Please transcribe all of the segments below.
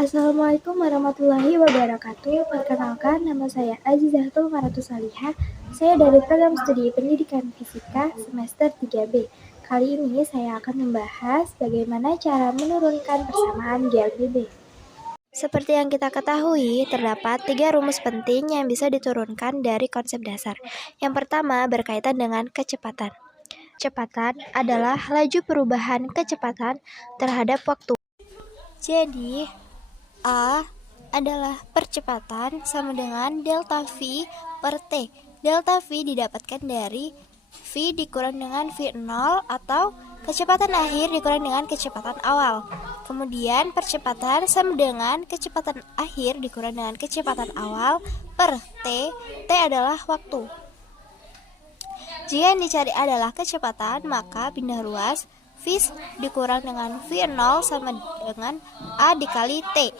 Assalamualaikum warahmatullahi wabarakatuh. Perkenalkan, nama saya Azizatul Maratus Salihah. Saya dari program studi pendidikan fisika semester 3B. Kali ini saya akan membahas bagaimana cara menurunkan persamaan GLBB. Seperti yang kita ketahui, terdapat 3 rumus penting yang bisa diturunkan dari konsep dasar. Yang pertama berkaitan dengan kecepatan. Kecepatan adalah laju perubahan kecepatan terhadap waktu. Jadi, A adalah percepatan sama dengan delta V per T. Delta V didapatkan dari V dikurang dengan V0 atau kecepatan akhir dikurang dengan kecepatan awal. Kemudian percepatan sama dengan kecepatan akhir dikurang dengan kecepatan awal per T. T adalah waktu. Jika yang dicari adalah kecepatan, maka pindah ruas V dikurang dengan V0 sama dengan A dikali T.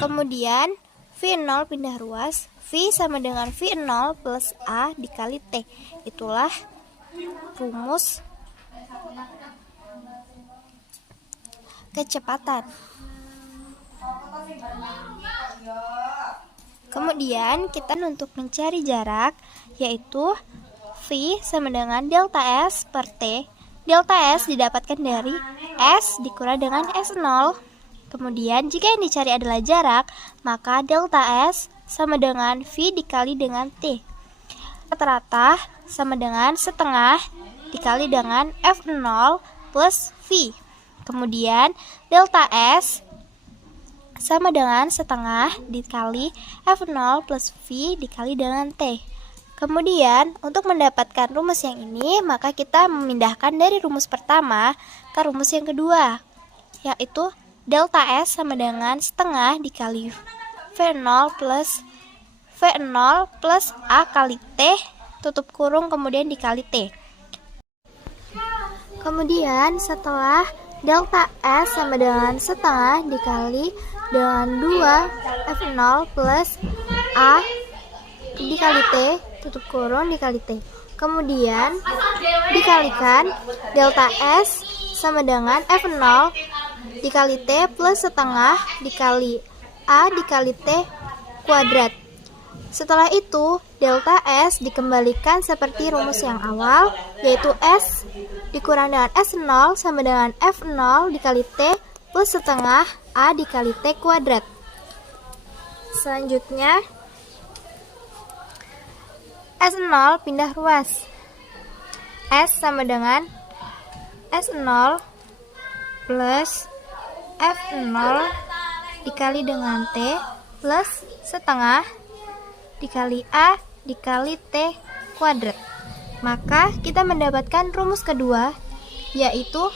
Kemudian V0 pindah ruas, V sama dengan V0 plus A dikali T. Itulah rumus kecepatan. Kemudian kita untuk mencari jarak, yaitu V sama dengan delta S per T. Delta S didapatkan dari S dikurang dengan S0. Kemudian jika yang dicari adalah jarak, maka delta S sama dengan V dikali dengan T. Rata-rata sama dengan setengah dikali dengan F0 plus V. Kemudian delta S sama dengan setengah dikali F0 plus V dikali dengan T. Kemudian, untuk mendapatkan rumus yang ini, maka kita memindahkan dari rumus pertama ke rumus yang kedua, yaitu delta S sama dengan setengah dikali V0 plus A kali T, tutup kurung, kemudian dikali T. Kemudian, setelah delta S sama dengan setengah dikali dengan 2 F0 plus A dikali T, tutup kurung, dikali T. Kemudian dikalikan delta S sama dengan F0 dikali T plus setengah dikali A dikali T kuadrat. Setelah itu delta S dikembalikan seperti rumus yang awal, yaitu S dikurang dengan S0 sama dengan F0 dikali T plus setengah A dikali T kuadrat. Selanjutnya S0 pindah ruas. S sama dengan S0 plus F0 dikali dengan T plus setengah dikali A dikali T kuadrat. Maka kita mendapatkan rumus kedua, yaitu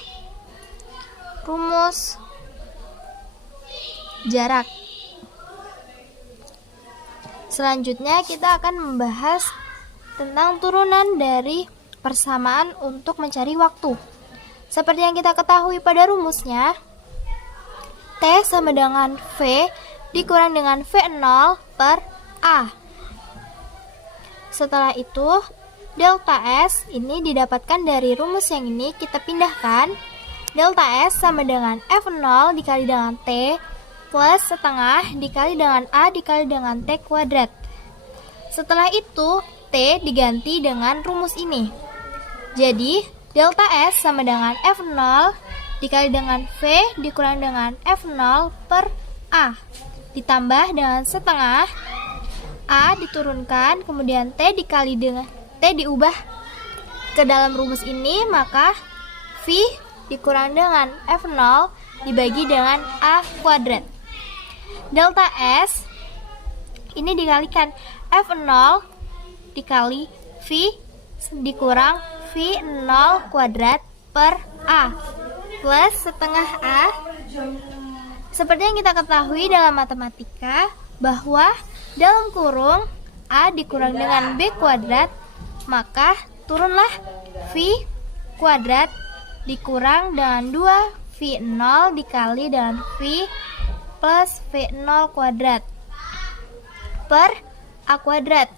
rumus jarak. Selanjutnya kita akan membahas tentang turunan dari persamaan untuk mencari waktu. Seperti yang kita ketahui pada rumusnya, T sama dengan V dikurang dengan V0 per A. Setelah itu, delta S ini didapatkan dari rumus yang ini, kita pindahkan. Delta S sama dengan F0 dikali dengan T plus setengah dikali dengan A dikali dengan T kuadrat. Setelah itu, T diganti dengan rumus ini. Jadi, delta S sama dengan F0 dikali dengan V dikurang dengan F0 per A. Ditambah dengan setengah, A diturunkan, kemudian T dikali dengan T diubah ke dalam rumus ini, maka V dikurang dengan F0 dibagi dengan A kuadrat. Delta S ini dikalikan F0 dikali V dikurang V0 kuadrat per A plus setengah A. Seperti yang kita ketahui dalam matematika, bahwa dalam kurung A dikurang dengan B kuadrat, maka turunlah V kuadrat dikurang dengan 2 V0 dikali dengan V plus V0 kuadrat per A kuadrat.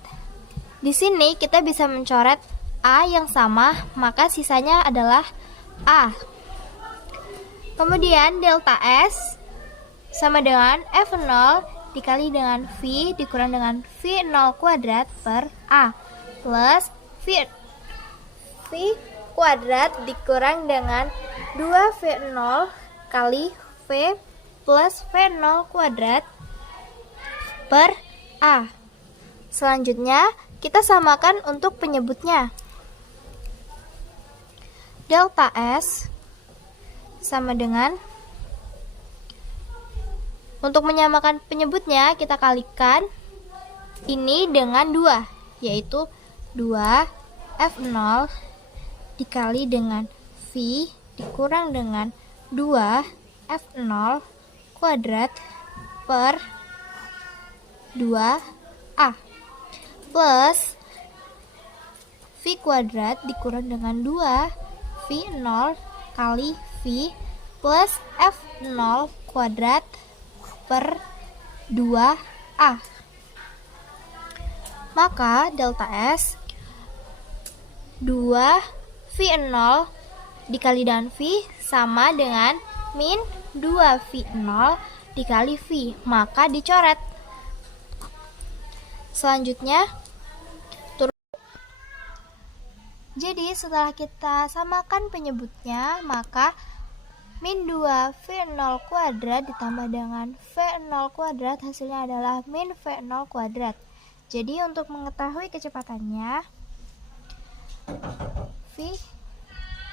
Di sini kita bisa mencoret A yang sama, maka sisanya adalah A. Kemudian delta S sama dengan F0 dikali dengan V dikurang dengan V0 kuadrat per A plus V kuadrat dikurang dengan 2V0 kali V plus V0 kuadrat per A. Selanjutnya, kita samakan untuk penyebutnya. Delta S sama dengan, untuk menyamakan penyebutnya, kita kalikan ini dengan 2, yaitu 2F0 dikali dengan V dikurang dengan 2F0 kuadrat per 2A plus V kuadrat dikurang dengan 2V0 kali V plus F0 kuadrat per 2A. Maka delta S 2V0 dikali dengan V sama dengan min 2V0 dikali V, maka dicoret. Selanjutnya, jadi setelah kita samakan penyebutnya, maka min 2V0 kuadrat ditambah dengan V0 kuadrat hasilnya adalah min V0 kuadrat. Jadi untuk mengetahui kecepatannya, V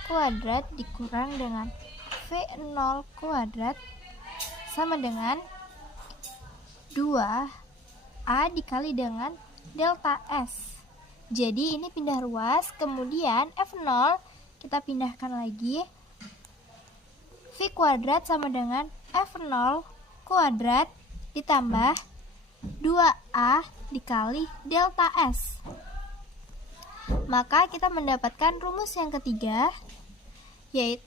kuadrat dikurang dengan V0 kuadrat sama dengan 2A dikali dengan delta S. Jadi ini pindah ruas, kemudian F0 kita pindahkan lagi. V kuadrat sama dengan F0 kuadrat ditambah 2A dikali delta S. Maka kita mendapatkan rumus yang ketiga, yaitu